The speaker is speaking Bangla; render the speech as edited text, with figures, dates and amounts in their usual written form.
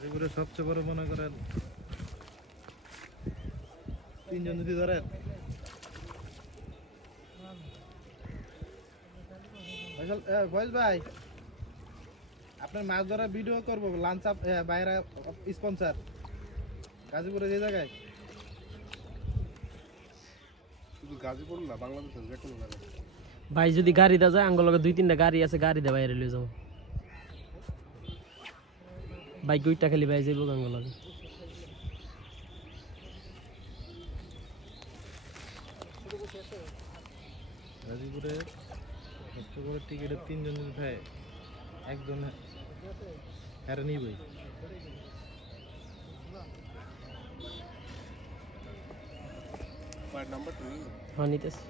গাজীপুরে সবচেয়ে বড় মনে করেন তিনজন যদি ধরেন ফয়েজ ভাই আপনার মাছ ধরা ভিডিও করবো লাঞ্চ বাইরে স্পন্সর গাজীপুরে যে জায়গায় শুধু গাজীপুর না বাংলাদেশের যে কোনো জায়গায় ভাই যদি গাড়ি দা যায় আঙ্গুল লগে 2-3টা গাড়ি আছে গাড়ি দে বাইরে লয়ে যাও ভাই কইটা খালি ভাই যাইবো আঙ্গুল লগে গাজীপুরে সবচেয়ে বড় টিকিটের তিনজন যদি থাকে একজন হ্যারে নিবই নাম্বার হ্যাঁ নিতেছি